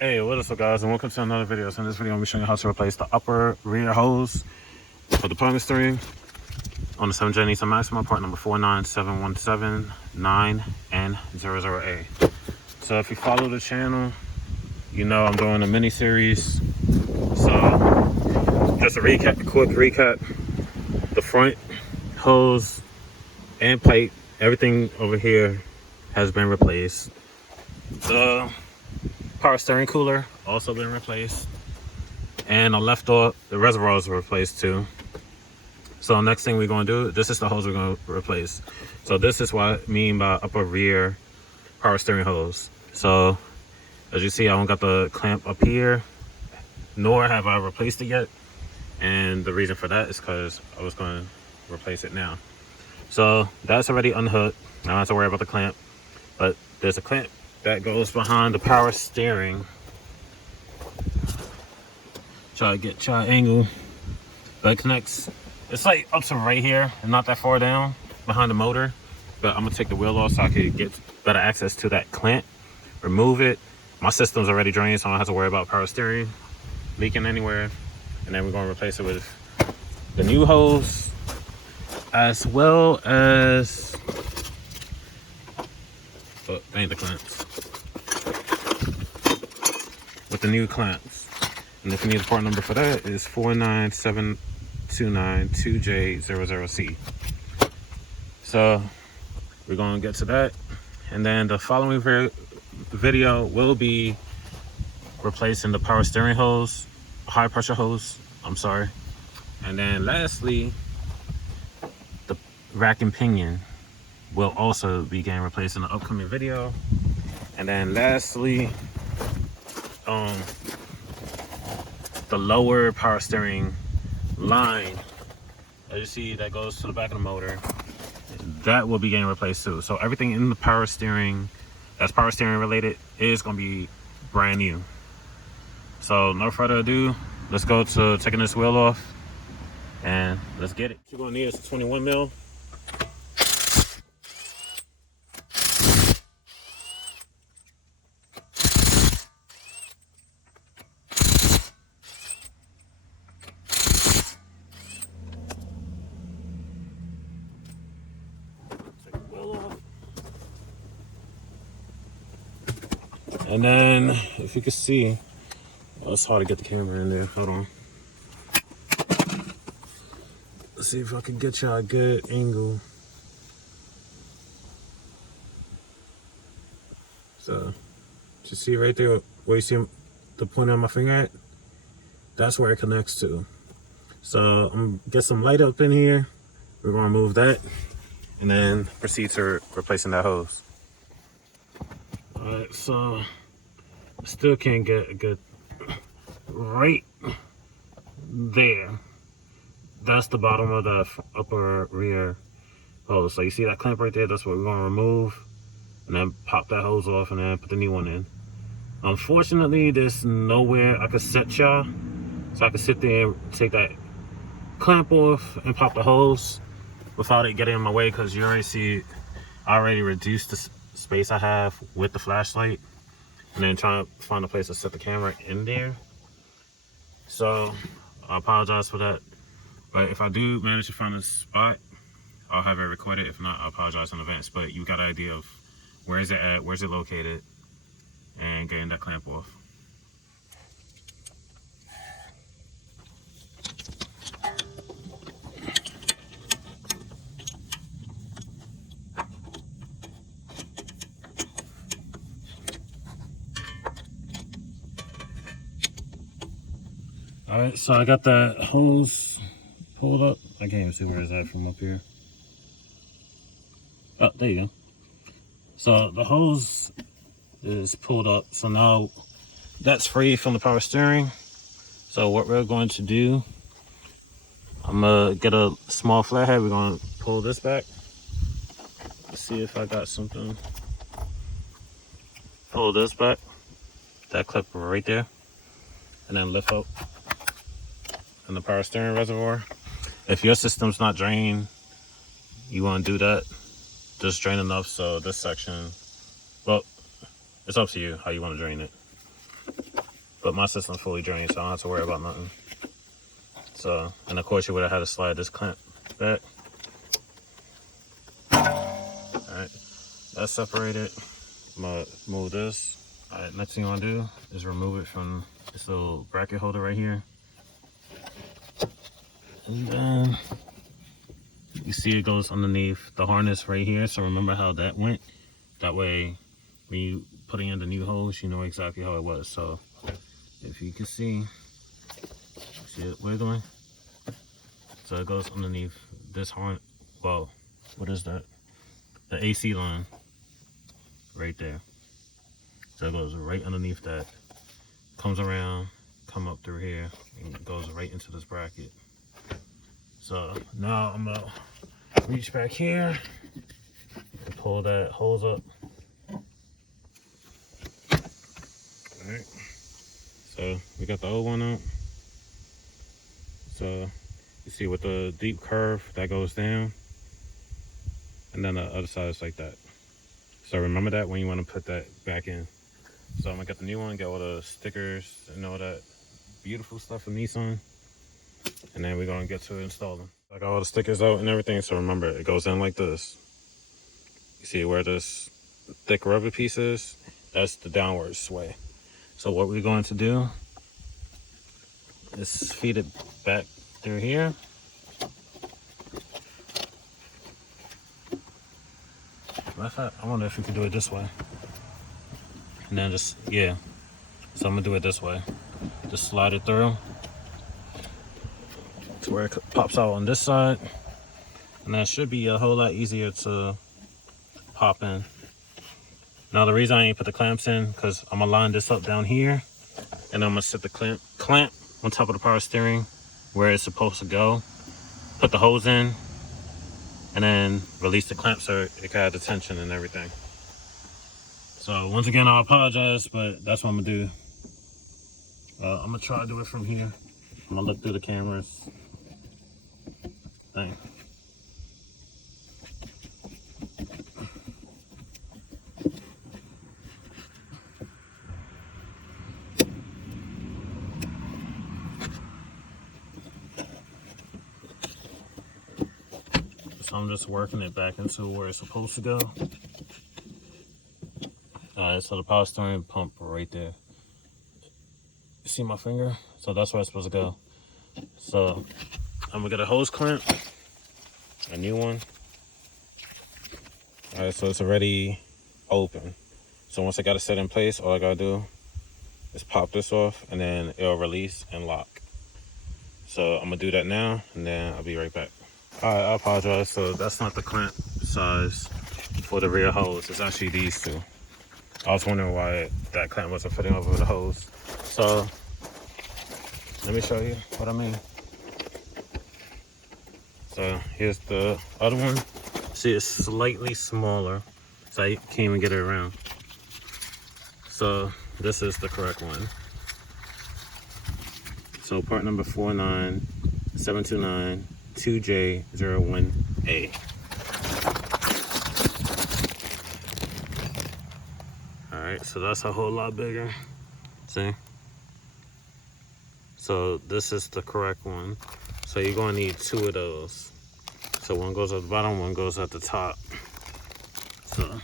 Hey, what is up guys, and welcome to another video. So in this video, I'm going to be showing you how to replace the upper rear hose for the power steering on the 7Gen Nissan Maxima, part number 497179N00A. So if you follow the channel, you know I'm doing a mini series. So just a quick recap, the front hose and pipe, everything over here has been replaced. The power steering cooler also been replaced, and I left off the reservoirs were replaced too. So next thing we're going to do, this is the hose we're going to replace. So this is what I mean by upper rear power steering hose. So as you see, I don't got the clamp up here, nor have I replaced it yet, and the reason for that is because I was going to replace it now. So that's already unhooked. I don't have to worry about the clamp, but there's a clamp that goes behind the power steering. Try to get angle, but it connects. It's like up to right here and not that far down behind the motor. But I'm gonna take the wheel off so I can get better access to that clamp, remove it. My system's already drained, so I don't have to worry about power steering leaking anywhere. And then we're gonna replace it with the new hose, as well as, oh, they ain't the clamps, with the new clamps. And if you need the part number for that, is 497292J00C. So we're gonna get to that, and then the following video will be replacing the power steering hose, high pressure hose, I'm sorry. And then lastly, the rack and pinion will also be getting replaced in the upcoming video. And then lastly, the lower power steering line, as you see, that goes to the back of the motor, that will be getting replaced too. So everything in the power steering that's power steering related is going to be brand new. So no further ado, let's go to taking this wheel off and let's get it. What you're going to need is a 21 mil. And then, if you can see, oh, it's hard to get the camera in there. Hold on. Let's see if I can get y'all a good angle. So, you see right there where you see the point on my finger at? That's where it connects to. So, I'm gonna get some light up in here. We're gonna remove that and then proceed to replacing that hose. Alright, so still can't get a good right there. That's the bottom of the upper rear hose. So you see that clamp right there? That's what we're gonna remove, and then pop that hose off and then put the new one in. Unfortunately, there's nowhere I could set y'all, so I could sit there and take that clamp off and pop the hose without it getting in my way, because you already see I already reduced the space I have with the flashlight, and then trying to find a place to set the camera in there. So I apologize for that, but if I do manage to find a spot, I'll have it recorded. If not, I apologize in advance, but you got an idea of where is it at, where's it located, and getting that clamp off. All right, so I got that hose pulled up. I can't even see where it's at from up here. Oh, there you go. So the hose is pulled up. So now that's free from the power steering. So what we're going to do, I'm gonna get a small flathead. We're gonna pull this back. Let's see if I got something. Pull this back, that clip right there, and then lift up in the power steering reservoir. If your system's not drained, you want to do that. Just drain enough so this section, well, it's up to you how you want to drain it. But my system's fully drained, so I don't have to worry about nothing. So, and of course you would have had to slide this clamp back. Alright, that's separated. I'm gonna move this. Alright, next thing you wanna do is remove it from this little bracket holder right here. And then you see it goes underneath the harness right here. So remember how that went. That way, when you putting in the new hose, you know exactly how it was. So if you can see it wiggling. So it goes underneath this harness. Well, what is that? The AC line right there. So it goes right underneath that. Comes around, come up through here, and it goes right into this bracket. So now I'm gonna reach back here and pull that hose up. Alright. So we got the old one out. So you see with the deep curve that goes down. And then the other side is like that. So remember that when you want to put that back in. So I'm gonna get the new one, get all the stickers and all that beautiful stuff from Nissan. And then we're gonna get to installing. I got all the stickers out and everything, so remember it goes in like this. You see where this thick rubber piece is? That's the downward sway. So what we're going to do is feed it back through here. Matter of fact, I wonder if we could do it this way. And then just, yeah. So I'm gonna do it this way. Just slide it through to where it pops out on this side. And that should be a whole lot easier to pop in. Now the reason I ain't put the clamps in, because I'm gonna line this up down here. And I'm gonna set the clamp on top of the power steering where it's supposed to go. Put the hose in. And then release the clamp so it can have the tension and everything. So once again, I apologize, but that's what I'm gonna do. I'm gonna try to do it from here. I'm gonna look through the cameras. Dang. So I'm just working it back into where it's supposed to go. Alright, so the power steering pump right there. You see my finger? So that's where it's supposed to go. So I'm gonna get a hose clamp, a new one. Alright, so it's already open. So once I got it set in place, all I gotta do is pop this off and then it'll release and lock. So I'm gonna do that now and then I'll be right back. Alright, I apologize. So that's not the clamp size for the rear hose. It's actually these two. I was wondering why that clamp wasn't fitting over the hose. So let me show you what I mean. So here's the other one. See, it's slightly smaller, so I can't even get it around. So this is the correct one. So part number 49729-2J01A. Alright, so that's a whole lot bigger. See? So this is the correct one. So you're going to need two of those. So one goes at the bottom, one goes at the top. So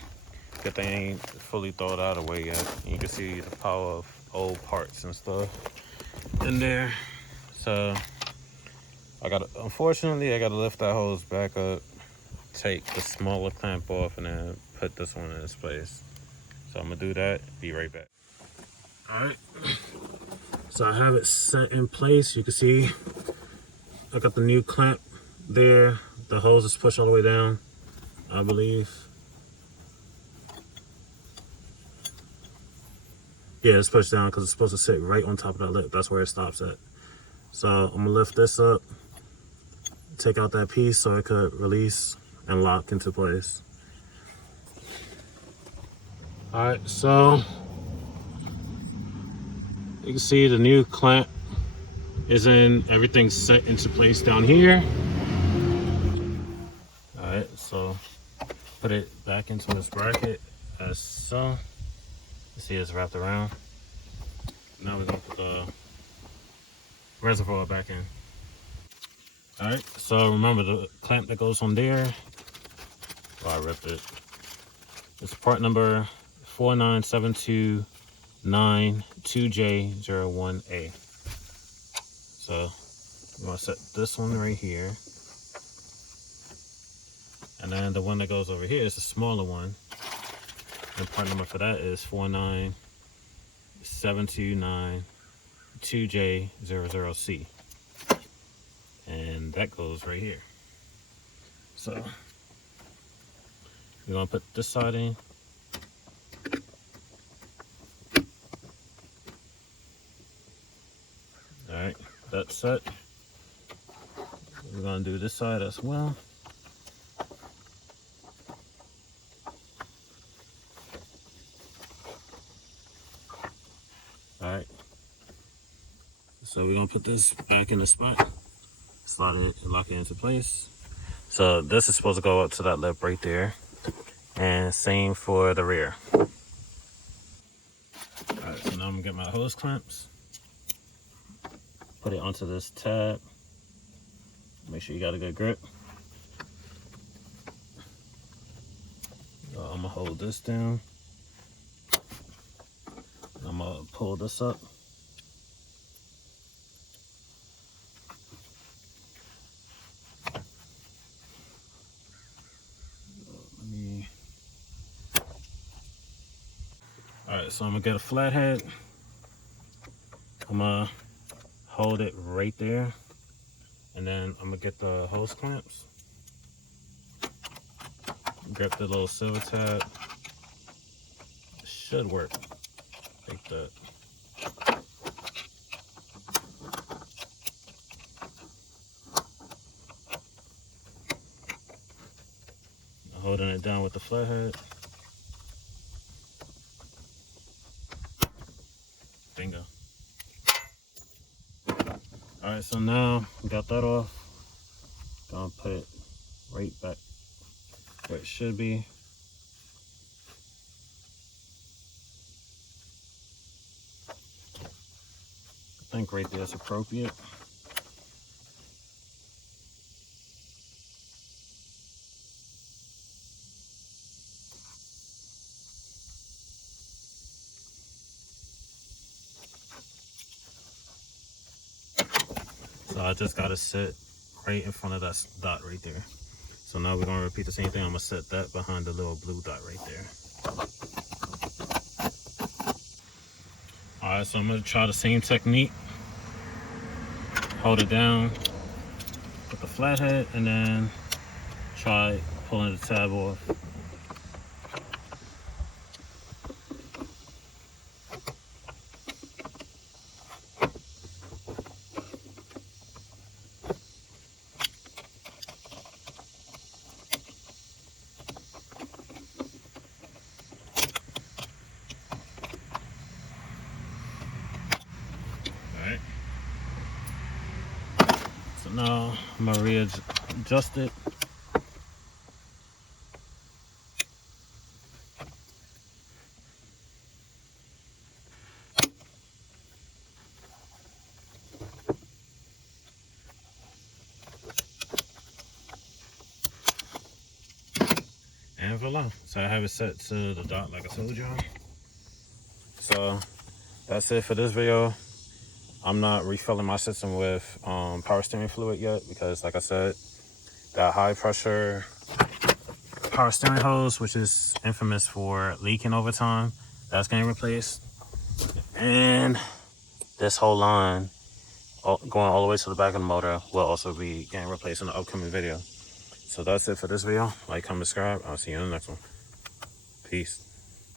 good thing ain't fully thawed out away yet. You can see the power of old parts and stuff in there. So unfortunately I gotta lift that hose back up, take the smaller clamp off, and then put this one in its place. So I'm gonna do that, be right back. All right, so I have it set in place. You can see I got the new clamp there. The hose is pushed all the way down, I believe. Yeah, it's pushed down because it's supposed to sit right on top of that lip. That's where it stops at. So I'm gonna lift this up, take out that piece so it could release and lock into place. All right, so you can see the new clamp is in, everything's set into place down here. All right, so put it back into this bracket as so. You see it's wrapped around. Now we're gonna put reservoir back in. Alright, so remember the clamp that goes on there. Oh, I ripped it. It's part number 49729-2J01A. So we're gonna set this one right here. And then the one that goes over here is the smaller one. And part number for that is 49729-2J00C. And that goes right here. So we're gonna put this side in. Alright, that's set. We're gonna do this side as well. Alright, so we're gonna put this back in the spot, slide it and lock it into place. So this is supposed to go up to that lip right there, and same for the rear. Alright, so now I'm gonna get my hose clamps, put it onto this tab, make sure you got a good grip. I'm gonna hold this down. I'm gonna pull this up. Alright, so I'm gonna get a flathead. I'm gonna hold it right there. And then I'm gonna get the hose clamps. Grab the little silver tab. Should work like that. Holding it down with the flathead. Bingo. Alright, so now we got that off. Gonna put it right back where it should be. I think right there is appropriate. So I just gotta sit right in front of that dot right there. So now we're gonna repeat the same thing. I'm gonna set that behind the little blue dot right there. All right, so I'm gonna try the same technique. Hold it down with the flathead and then try pulling the tab off. Alright. So now I'm gonna readjust it. And voila. So I have it set to the dot like I told y'all. So that's it for this video. I'm not refilling my system with power steering fluid yet because, like I said, that high pressure power steering hose, which is infamous for leaking over time, that's getting replaced. And this whole line going all the way to the back of the motor will also be getting replaced in the upcoming video. So that's it for this video. Like, comment, subscribe. I'll see you in the next one. Peace.